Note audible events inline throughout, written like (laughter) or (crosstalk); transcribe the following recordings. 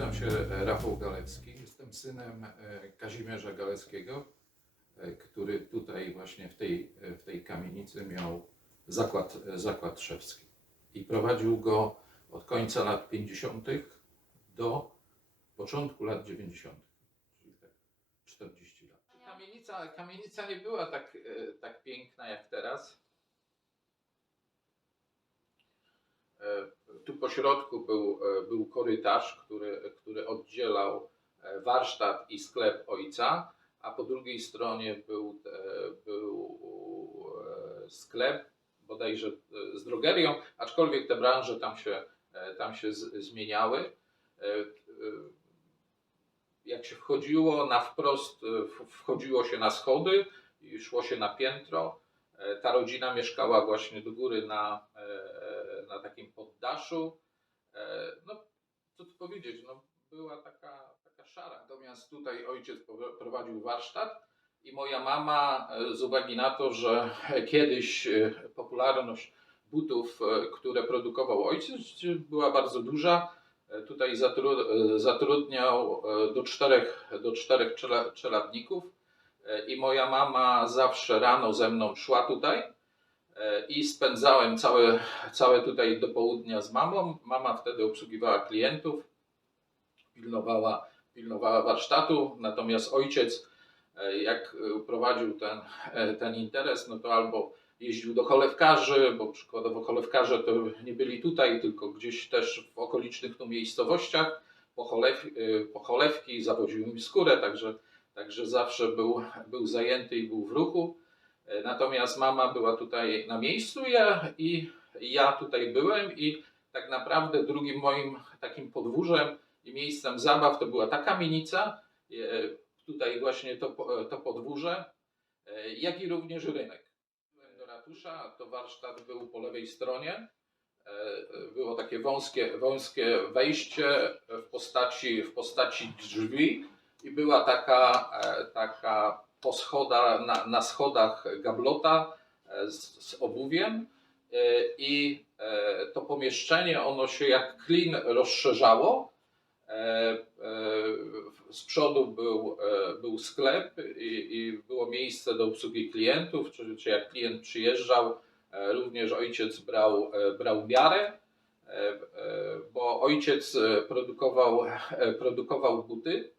Nazywam się e, Rafał Galecki. Jestem synem e, Kazimierza Galeckiego, e, który tutaj właśnie w tej, w tej kamienicy miał zakład, zakład szewski. I prowadził go od końca lat 50. do początku lat 90. Czyli tak 40 lat. Kamienica, kamienica nie była tak, tak piękna jak teraz. Tu po środku był, e, był korytarz, który, który oddzielał e, warsztat i sklep ojca, a po drugiej stronie był, e, był sklep, bodajże z drogerią, aczkolwiek te branże tam się, tam się zmieniały. Jak się wchodziło na wprost, wchodziło się na schody i szło się na piętro. Ta rodzina mieszkała właśnie do góry na poddaszu. E, No, co tu powiedzieć, no, była taka, taka szara. Natomiast tutaj ojciec prowadził warsztat i moja mama, e, z uwagi na to, że kiedyś e, popularność butów, które produkował ojciec, była bardzo duża, tutaj zatru- zatrudniał do czterech, do czterech czela- czeladników i moja mama zawsze rano ze mną szła tutaj i spędzałem całe, całe tutaj do południa z mamą. Mama wtedy obsługiwała klientów, pilnowała, pilnowała warsztatu, natomiast ojciec, e, jak e, prowadził ten, e, ten interes, no to albo jeździł do cholewkarzy, bo przykładowo cholewkarze to nie byli tutaj, tylko gdzieś też w okolicznych tu miejscowościach, po, cholew, e, po cholewki, zawoził im skórę, także, także zawsze był, był zajęty i był w ruchu. E, Natomiast mama była tutaj na miejscu ja, i ja tutaj byłem i tak naprawdę drugim moim takim podwórzem i miejscem zabaw to była ta kamienica, e, tutaj właśnie to, to podwórze, e, jak i również rynek. Byłem do ratusza, to warsztat był po lewej stronie. Było takie wąskie, wąskie wejście w postaci, w postaci drzwi i była taka, e, taka poschoda, na, na schodach gablota e, z, z obuwiem e, i e, to pomieszczenie, ono się jak klin rozszerzało. Z przodu był, był sklep i, i było miejsce do obsługi klientów, czy, czy jak klient przyjeżdżał, również ojciec brał, brał miarę, bo ojciec produkował, produkował buty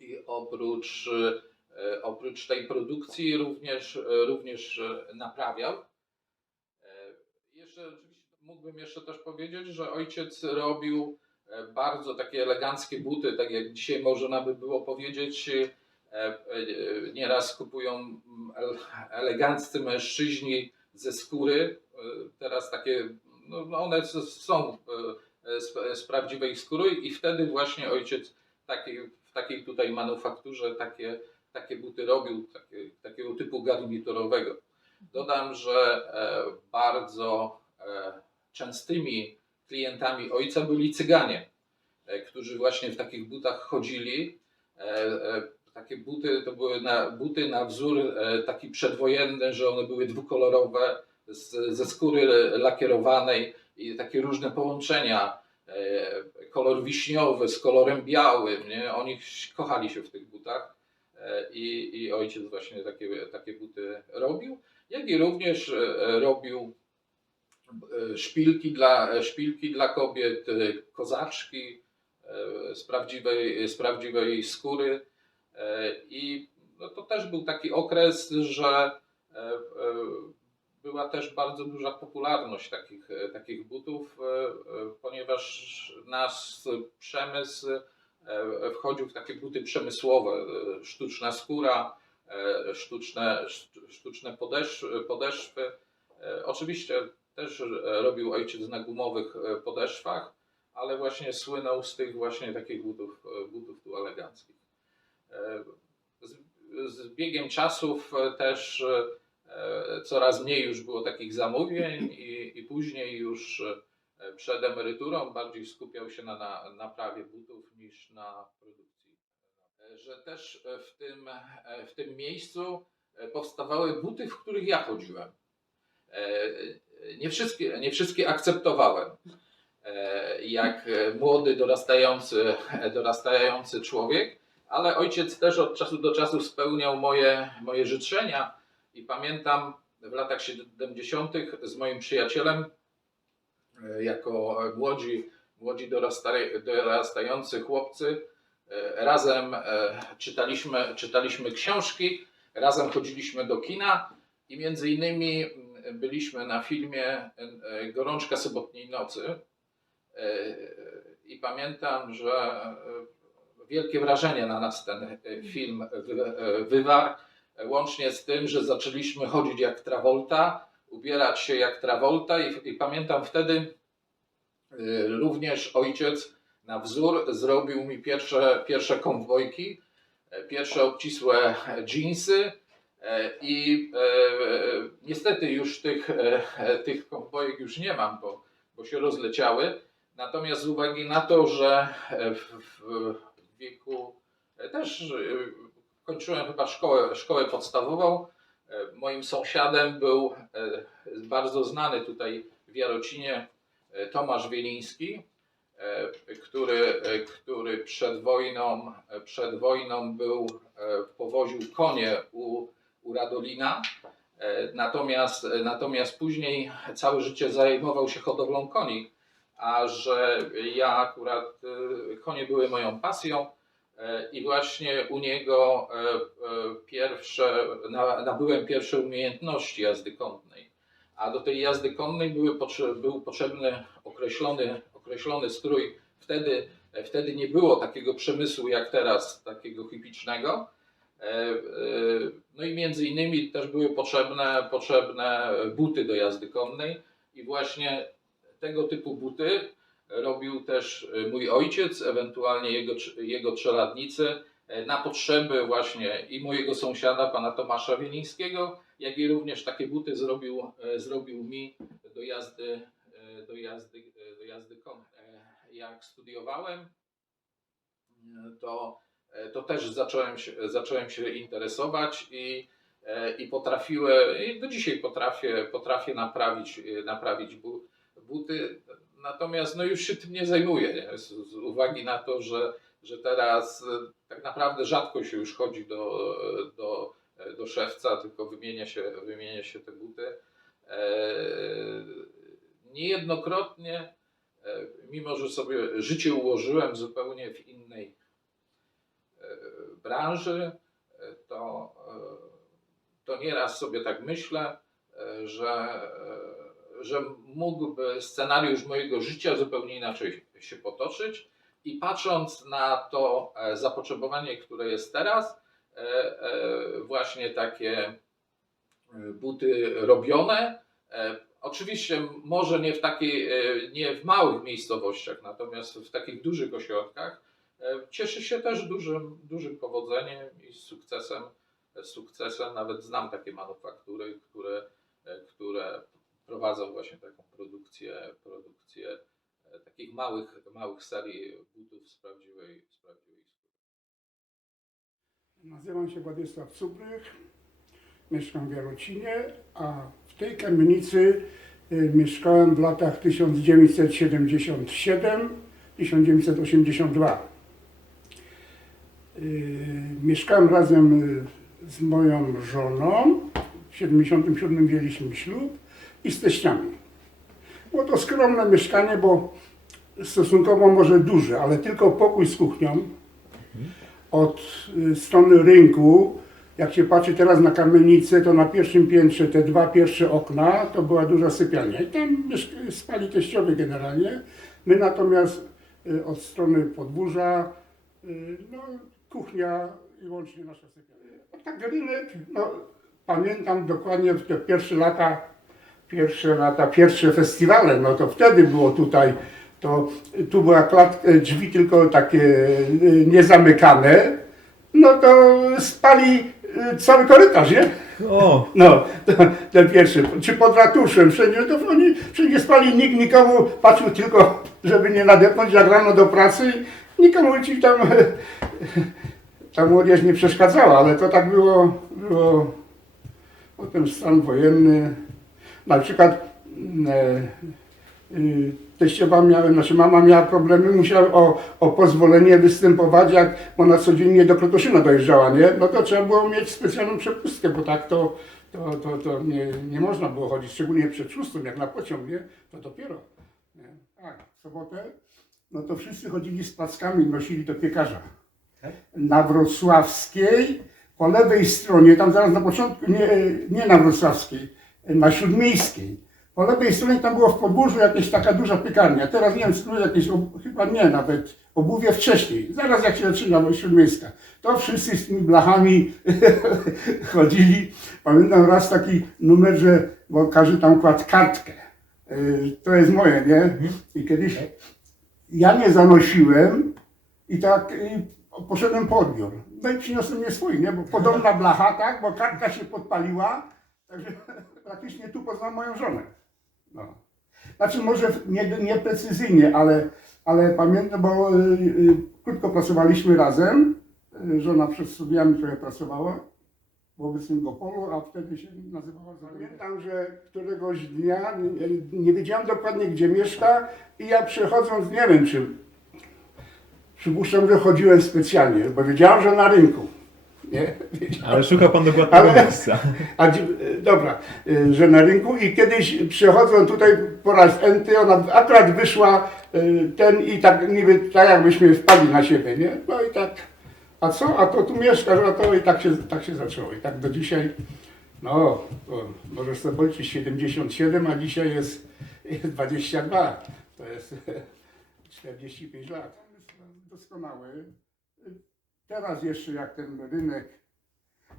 i oprócz, oprócz tej produkcji również, e, również e, naprawiał. E, Jeszcze mógłbym jeszcze też powiedzieć, że ojciec robił e, bardzo takie eleganckie buty, tak jak dzisiaj można by było powiedzieć. e, e, Nieraz kupują el- eleganccy mężczyźni ze skóry. E, Teraz takie, no no one są e, z, z prawdziwej skóry i wtedy właśnie ojciec taki, w takiej tutaj manufakturze takie, takie buty robił, takie, takiego typu garniturowego. Dodam, że e, bardzo e, częstymi klientami ojca byli cyganie, e, którzy właśnie w takich butach chodzili. Takie buty to były na, buty na wzór taki przedwojenny, że one były dwukolorowe, z, ze skóry lakierowanej i takie różne połączenia. Kolor wiśniowy z kolorem białym. Nie? Oni kochali się w tych butach i, i ojciec właśnie takie, takie buty robił. Jak i również e, robił e, szpilki dla, szpilki dla kobiet, e, kozaczki e, z prawdziwej, z prawdziwej skóry. E, I no to też był taki okres, że e, e, była też bardzo duża popularność takich, e, takich butów, e, e, ponieważ nasz przemysł e, wchodził w takie buty przemysłowe, e, sztuczna skóra, e, sztuczne, sztu- sztuczne podesz, podeszwy. E, Oczywiście też e, robił ojciec na gumowych e, podeszwach, ale właśnie słynął z tych właśnie takich butów, e, butów tu eleganckich. E, Z, z biegiem czasów e, też e, coraz mniej już było takich zamówień i, i później już e, przed emeryturą bardziej skupiał się na, na naprawie butów niż na produkcji. E, Że też e, w tym, e, w tym miejscu e, powstawały buty, w których ja chodziłem. E, Nie wszystkie, nie wszystkie akceptowałem. e, jak e, młody, dorastający, (laughs) dorastający człowiek, ale ojciec też od czasu do czasu spełniał moje, moje życzenia i pamiętam w latach 70. z moim przyjacielem, e, jako młodzi, młodzi dorasta- dorastający chłopcy, e, razem e, czytaliśmy, czytaliśmy książki, razem chodziliśmy do kina i między innymi mm, byliśmy na filmie e, Gorączka sobotniej nocy. E, I pamiętam, że e, wielkie wrażenie na nas ten e, film wy- e, wywarł, e, łącznie z tym, że zaczęliśmy chodzić jak Travolta, ubierać się jak Travolta i, i pamiętam wtedy e, również ojciec na wzór zrobił mi pierwsze, pierwsze konwojki, e, pierwsze obcisłe dżinsy e, i e, niestety już tych, tych konwojek już nie mam, bo, bo się rozleciały. Natomiast z uwagi na to, że w, w wieku też kończyłem chyba szkołę, szkołę podstawową, moim sąsiadem był e, bardzo znany tutaj w Jarocinie e, Tomasz Wieliński, e, który, e, który przed wojną, e, przed wojną był, e, powoził konie u, u Radolina. E, Natomiast, natomiast później całe życie zajmował się hodowlą koni, a że ja akurat e, konie były moją pasją e, i właśnie u niego e, e, pierwsze, na- nabyłem pierwsze umiejętności jazdy konnej. A do tej jazdy konnej były, był potrzebny określony, określony strój. Wtedy, wtedy nie było takiego przemysłu jak teraz, takiego hipicznego. E, e, No i między innymi też były potrzebne, potrzebne buty do jazdy konnej i właśnie tego typu buty robił też mój ojciec, ewentualnie jego, jego czeladnicy e, na potrzeby właśnie i mojego sąsiada, pana Tomasza Wielińskiego, jak i również takie buty zrobił, e, zrobił mi do jazdy, e, do jazdy, e, do jazdy konnej. E, Jak studiowałem, e, to e, to też zacząłem się, zacząłem się interesować i, e, i potrafiłem, i do dzisiaj potrafię, potrafię naprawić, e, naprawić bu, buty. Natomiast no już się tym nie zajmuję? Z, z uwagi na to, że, że teraz e, tak naprawdę rzadko się już chodzi do, do, e, do szewca, tylko wymienia się, wymienia się te buty. E, Niejednokrotnie, mimo że sobie życie ułożyłem zupełnie w innej branży, to, to nieraz sobie tak myślę, że, że mógłby scenariusz mojego życia zupełnie inaczej się potoczyć. I patrząc na to e, zapotrzebowanie, które jest teraz, e, e, właśnie takie buty robione. Oczywiście może nie w takiej, nie w małych miejscowościach, natomiast w takich dużych ośrodkach, Cieszy się też dużym, dużym powodzeniem i sukcesem. Sukcesem nawet znam takie manufaktury, które, które prowadzą właśnie taką produkcję, produkcję e, takich małych, małych serii butów z prawdziwej, z prawdziwej skóry. Nazywam się Władysław Cubrych, mieszkam w Jarocinie, a w tej kamienicy y, mieszkałem w latach 1977-1982. Y, Mieszkałem razem z moją żoną, w 77 wzięliśmy ślub i z teściami. Było to skromne mieszkanie, bo stosunkowo może duże, ale tylko pokój z kuchnią, od y, strony rynku, jak się patrzy teraz na kamienicę, to na pierwszym piętrze te dwa pierwsze okna to była duża sypialnia. I tam spali teściowie generalnie. My natomiast y, od strony podwórza, y, no, kuchnia i łącznie nasza sypialnia. A tak rynek, no, pamiętam dokładnie te pierwsze lata, pierwsze lata, pierwsze festiwale, no to wtedy było tutaj, to tu była klatka, drzwi tylko takie y, niezamykane, no to spali y, cały korytarz, nie? O, No, ten pierwszy, czy pod ratuszem, wszędzie, to oni wszędzie spali, nikt nikomu patrzył tylko, żeby nie nadepnąć jak rano do pracy, nikomu ci tam (laughs) ta młodzież nie przeszkadzała, ale to tak było, było potem stan wojenny, na przykład mm, e, y, teściowa miała, znaczy mama miała problemy, musiała o, o pozwolenie występować, jak ona codziennie do Krotoszyna dojeżdżała, nie? No to trzeba było mieć specjalną przepustkę, bo tak to, to, to, to nie, nie można było chodzić, szczególnie przed szóstą, jak na pociąg, nie? To dopiero. Nie? Tak, w sobotę, no to wszyscy chodzili z packami, nosili do piekarza. Na Wrocławskiej, po lewej stronie, tam zaraz na początku, nie, nie na Wrocławskiej, na Śródmiejskiej. Po lewej stronie tam było w podwórzu jakaś taka duża piekarnia. Teraz nie wiem, czy jakieś, chyba nie nawet, obuwie wcześniej. Zaraz jak się zaczyna Śródmiejska. To wszyscy z tymi blachami (laughs) chodzili. Pamiętam raz taki numer, że bo każdy tam kładł kartkę. Y, To jest moje, nie? I kiedyś ja nie zanosiłem i tak y, poszedłem po odbiór. No i przyniosłem nie swój, nie? Bo podobna blacha, tak? Bo kartka się podpaliła. Także (laughs) praktycznie tu poznałem moją żonę. No. Znaczy może nie, nie precyzyjnie, ale, ale pamiętam, bo y, y, krótko pracowaliśmy razem. Y, żona przez studiami trochę pracowała w obecnym Gopolu, a wtedy się nazywała Pamiętam, że któregoś dnia, nie, nie wiedziałem dokładnie gdzie mieszka i ja przechodząc, nie wiem czy przypuszczam, że chodziłem specjalnie, bo wiedziałem, że na rynku. Nie? Wiedziałem. Ale szukał pan dokładnego Ale- miejsca. A, dobra, e, że na rynku i kiedyś przechodząc tutaj po raz enty, ona akurat wyszła e, ten i tak niby tak jakbyśmy wpadli na siebie, nie? No i tak, a co, a to tu mieszkasz, a to i tak się, tak się zaczęło. I tak do dzisiaj, no, możesz sobie policzyć 77, a dzisiaj jest, jest 22. To jest (laughs) 45 lat. Doskonały. Teraz jeszcze jak ten rynek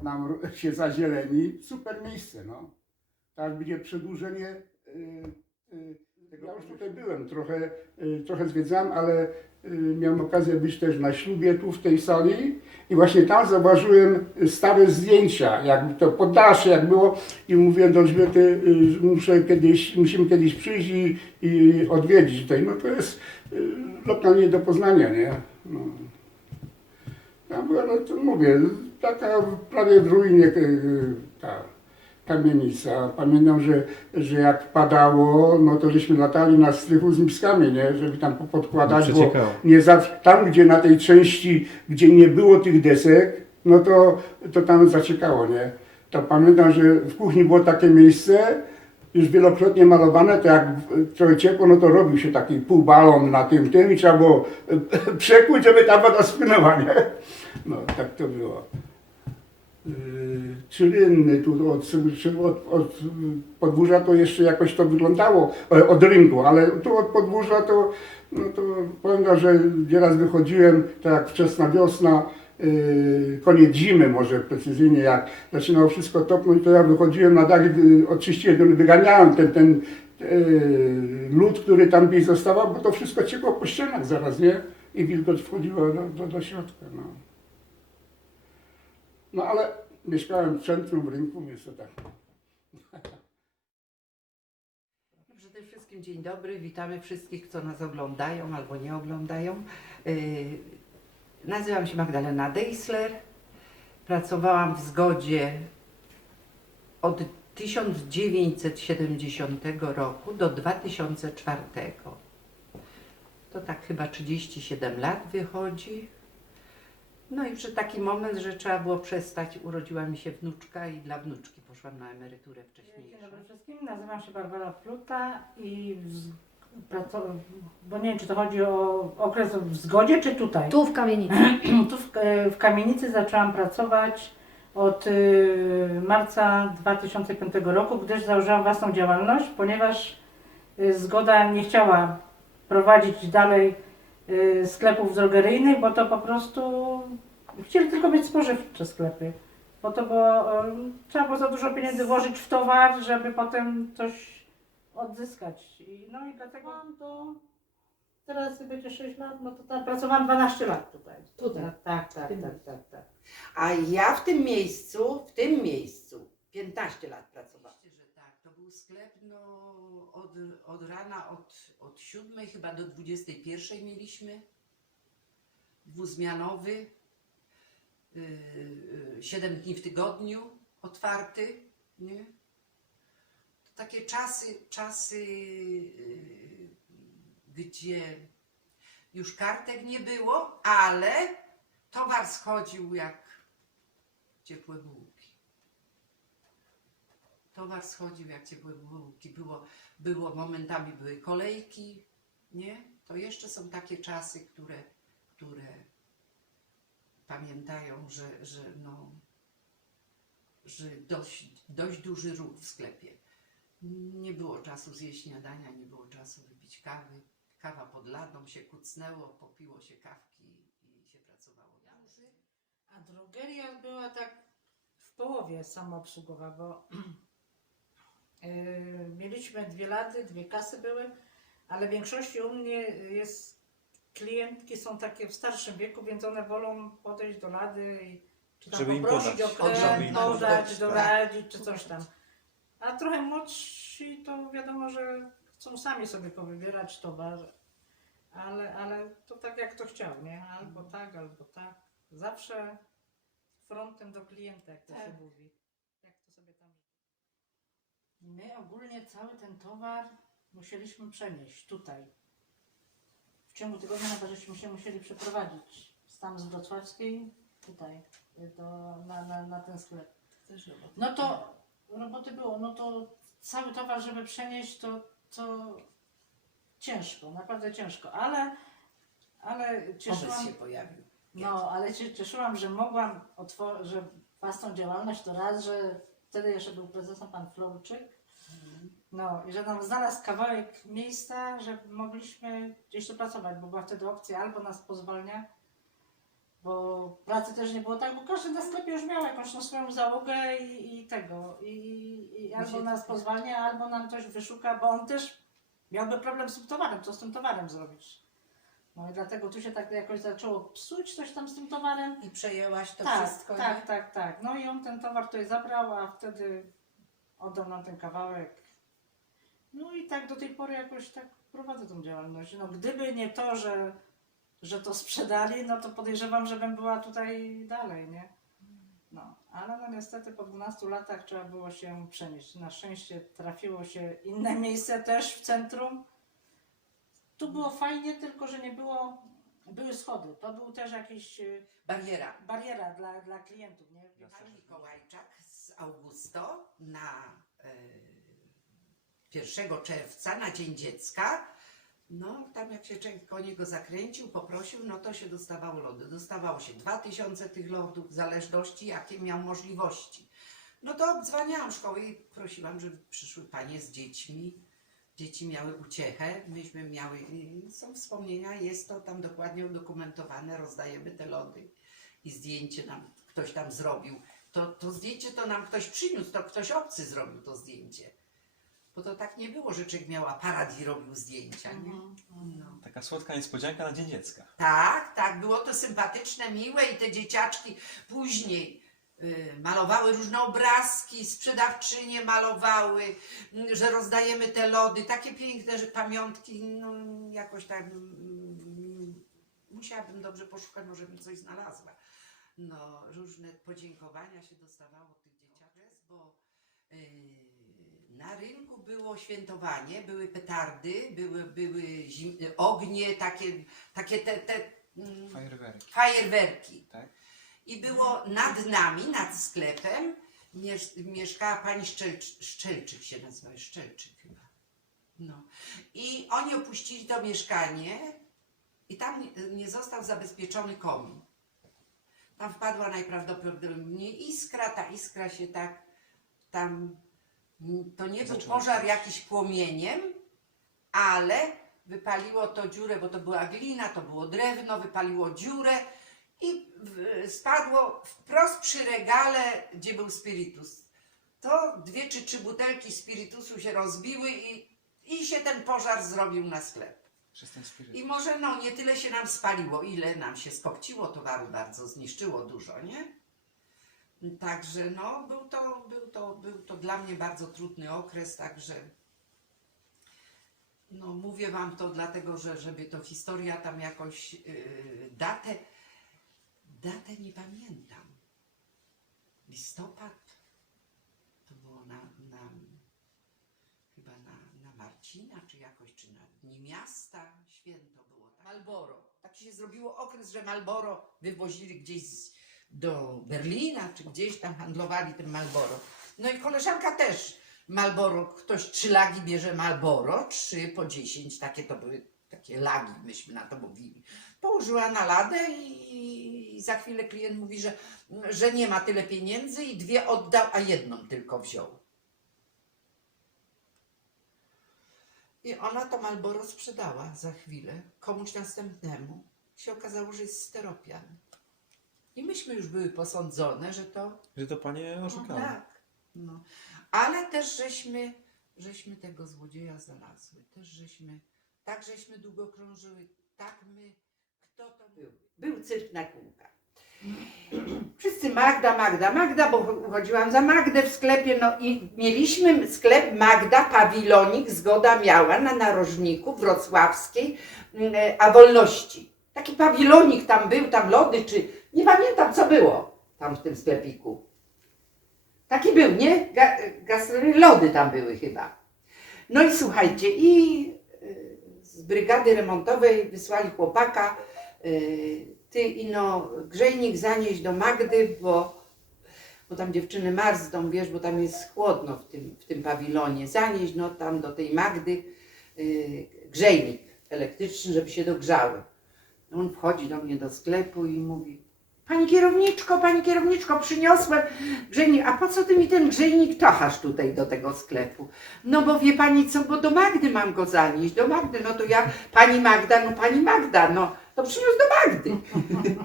nam się zazieleni, super miejsce, no. Tak będzie przedłużenie. y, y, tego- Ja już tutaj byłem, trochę, y, trochę zwiedzałem, ale miałem okazję być też na ślubie tu w tej sali i właśnie tam zauważyłem stare zdjęcia, jak to poddasze, jak było i mówiłem do Elżbiety, y, muszę kiedyś, musimy kiedyś przyjść i, i odwiedzić tutaj. No to jest y, lokalnie do Poznania, nie? No. Była, no to mówię, taka prawie w ruinie y, ta kamienica. Pamiętam, że, że jak padało, no to żeśmy latali na strychu z miskami, nie? Żeby tam podkładać, bo Przeciekało. nie zawsze, tam gdzie na tej części, gdzie nie było tych desek, no to, to tam zaciekało, nie? To pamiętam, że w kuchni było takie miejsce, już wielokrotnie malowane, to jak trochę ciepło, no to robił się taki półbalon na tym, tym i trzeba było (laughs) przekłuć, żeby ta woda spłynęła, nie? No, tak to było. Yy, Czy rynny tu od, od, od podwórza to jeszcze jakoś to wyglądało, e, od rynku, ale tu od podwórza to, no to powiem, że nieraz wychodziłem, tak jak wczesna wiosna, koniec zimy może precyzyjnie, jak zaczynało wszystko topnąć, to ja wychodziłem na dach, yy, oczyściłem, wyganiałem ten, ten yy, lód, który tam gdzieś zostawał, bo to wszystko ciekło po ścianach zaraz, nie? I wilgoć wchodziła do, do, do środka, no. No ale mieszkałem w centrum, rynku, więc to tak. Przede wszystkim dzień dobry, witamy wszystkich, co nas oglądają albo nie oglądają. Nazywam się Magdalena Deisler. Pracowałam w Zgodzie od 1970 roku do 2004. To tak chyba 37 lat wychodzi. No i przy taki moment, że trzeba było przestać, urodziła mi się wnuczka i dla wnuczki poszłam na emeryturę Dzień wcześniejszą. dobry wszystkim, nazywam się Barbara Pluta i w, bo nie wiem czy to chodzi o okres w zgodzie czy tutaj. Tu w kamienicy. (clears throat) tu w, w kamienicy zaczęłam pracować od y, marca 2005 roku, gdyż założyłam własną działalność, ponieważ y, zgoda nie chciała prowadzić dalej y, sklepów drogeryjnych, bo to po prostu chcieli tylko mieć spożywcze sklepy. Bo to było, y, trzeba było za dużo pieniędzy włożyć w towar, żeby potem coś odzyskać. I, no i dlatego mam to, teraz będzie 6 lat, no to tam pracowałam 12 lat tutaj. Tutaj. Tak, tak, tak, tak, tak. A ja w tym miejscu, w tym miejscu 15 lat pracowałam. Oczywiście, że tak. To był sklep no, od, od rana, od, od 7 chyba do 21 mieliśmy. Dwuzmianowy. Yy, 7 dni w tygodniu otwarty. Nie? Takie czasy, czasy yy, gdzie już kartek nie było, ale towar schodził jak ciepłe bułki. Towar schodził jak ciepłe bułki. Było, było momentami były kolejki, nie? To jeszcze są takie czasy, które, które pamiętają, że, że, no, że dość, dość duży ruch w sklepie. Nie było czasu zjeść śniadania, nie było czasu wypić kawy. Kawa pod ladą się kucnęło, popiło się kawki i się pracowało dalej. A drogeria była tak w połowie samoobsługowa, bo (clears throat) yy, mieliśmy dwie lady, dwie kasy były, ale w większości u mnie jest klientki są takie w starszym wieku, więc one wolą podejść do lady i czy tam Żeby im poprosić podać. o Żeby krew, im podać, podać, doradzić czy coś tam. A trochę młodsi to wiadomo, że chcą sami sobie powybierać towar, ale, ale to tak jak kto chciał, nie? Albo tak, albo tak. Zawsze frontem do klienta, jak to się Tak. mówi. Jak to sobie tam. My ogólnie cały ten towar musieliśmy przenieść tutaj. W ciągu tygodnia nawet żeśmy się musieli przeprowadzić z tam z Wrocławskiej tutaj do, na, na, na ten sklep. Też. No to roboty było, no to cały towar, żeby przenieść, to, to ciężko, naprawdę ciężko, ale, ale Pomysł cieszyłam, się pojawił. no, ale się cieszyłam, że mogłam otworzyć, że własną działalność to raz, że wtedy jeszcze był prezesem pan Florczyk, no i że nam znalazł kawałek miejsca, że mogliśmy gdzieś tu pracować, bo była wtedy opcja albo nas pozwalnia, bo pracy też nie było tak, bo każdy na sklepie już miał jakąś swoją załogę i, i tego. I, i albo nas pozwalnia, albo nam coś wyszuka, bo on też miałby problem z tym towarem, co z tym towarem zrobić. No i dlatego tu się tak jakoś zaczęło psuć coś tam z tym towarem. I przejęłaś to tak, wszystko, tak, nie? tak, tak. No i on ten towar tutaj zabrał, a wtedy oddał nam ten kawałek. No i tak do tej pory jakoś tak prowadzę tą działalność. No gdyby nie to, że, że to sprzedali, no to podejrzewam, że bym była tutaj dalej, nie? No, ale no niestety po 12 latach trzeba było się przenieść. Na szczęście trafiło się inne (laughs) miejsce też w centrum. Tu było fajnie, tylko że nie było, były schody. To był też jakiś y, Bariera. bariera dla, dla klientów, nie? Pan Mikołajczak z Augusto na e, 1 czerwca, na Dzień Dziecka, no tam jak się człowiek o niego zakręcił, poprosił, no to się dostawało lody. Dostawało się 2000 tych lodów, w zależności jakie miał możliwości. No to obdzwaniałam szkoły i prosiłam, żeby przyszły panie z dziećmi. Dzieci miały uciechę, myśmy miały, są wspomnienia, jest to tam dokładnie udokumentowane, rozdajemy te lody i zdjęcie nam ktoś tam zrobił. To, to zdjęcie to nam ktoś przyniósł, to ktoś obcy zrobił to zdjęcie. Bo to tak nie było, że człowiek miał aparat i robił zdjęcia, nie? No. Taka słodka niespodzianka na Dzień Dziecka. Tak, tak, było to sympatyczne, miłe i te dzieciaczki później y, malowały różne obrazki, sprzedawczynie malowały, y, że rozdajemy te lody, takie piękne że pamiątki, no jakoś tak mm, musiałabym dobrze poszukać, może bym coś znalazła. No, różne podziękowania się dostawało od tych dzieciaczek, bo y, na rynku było świętowanie, były petardy, były, były zim, ognie, takie, takie te, te mm, Fajerwerki, fajerwerki. tak? I było nad nami, nad sklepem, miesz, mieszkała pani Szczelcz, Szczelczyk się nazywa, Szczelczyk chyba. No. I oni opuścili to mieszkanie i tam nie, nie został zabezpieczony komin. Tam wpadła najprawdopodobniej iskra, ta iskra się tak tam, to nie był pożar jakiś płomieniem, ale wypaliło to dziurę, bo to była glina, to było drewno, wypaliło dziurę i spadło wprost przy regale, gdzie był spirytus. To dwie czy trzy butelki spirytusu się rozbiły i, i się ten pożar zrobił na sklep. Przez ten spiryt. I może no nie tyle się nam spaliło, ile nam się skopciło towaru bardzo, zniszczyło dużo, nie? Także no był to, był to, był to dla mnie bardzo trudny okres, także no mówię wam to dlatego, że żeby to historia tam jakoś yy, datę, datę nie pamiętam. Listopad to było na, na chyba na, na Marcina, czy jakoś, czy na Dni Miasta, Malboro. Tak się zrobiło okres, że Malboro wywozili gdzieś z, do Berlina, czy gdzieś tam handlowali tym Malboro. No i koleżanka też Malboro, ktoś trzy lagi bierze Malboro, trzy po dziesięć, takie to były, takie lagi, myśmy na to mówili. Położyła na ladę i, i za chwilę klient mówi, że, że nie ma tyle pieniędzy i dwie oddał, a jedną tylko wziął. I ona to Malboro sprzedała za chwilę komuś następnemu. Się okazało, że jest steropian. I myśmy już były posądzone, że to Że to panie no, oszukały. tak. No. Ale też żeśmy, żeśmy tego złodzieja znalazły. Też żeśmy, tak żeśmy długo krążyły. Tak my, kto to był? Był cyrk na kółkach. Wszyscy Magda, Magda, Magda, bo uchodziłam za Magdę w sklepie, no i mieliśmy sklep Magda Pawilonik, zgoda miała na narożniku wrocławskiej, mm, a wolności. Taki pawilonik tam był, tam lody, czy nie pamiętam co było tam w tym sklepiku. Taki był, nie? Ga, lody tam były chyba. No i słuchajcie, i y, z brygady remontowej wysłali chłopaka, y, ty ino grzejnik zanieść do Magdy, bo, bo tam dziewczyny marzną, wiesz, bo tam jest chłodno w tym, w tym pawilonie. Zanieść no tam do tej Magdy y, grzejnik elektryczny, żeby się dogrzały. On wchodzi do mnie do sklepu i mówi Pani kierowniczko, pani kierowniczko, przyniosłem grzejnik. A po co ty mi ten grzejnik tochasz tutaj do tego sklepu? No bo wie pani co, bo do Magdy mam go zanieść, do Magdy. No to ja, pani Magda, no pani Magda, no to przyniósł do Magdy.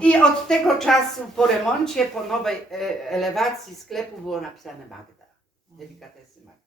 I od tego czasu po remoncie, po nowej e, elewacji sklepu było napisane Magda. Delikatesy Magda.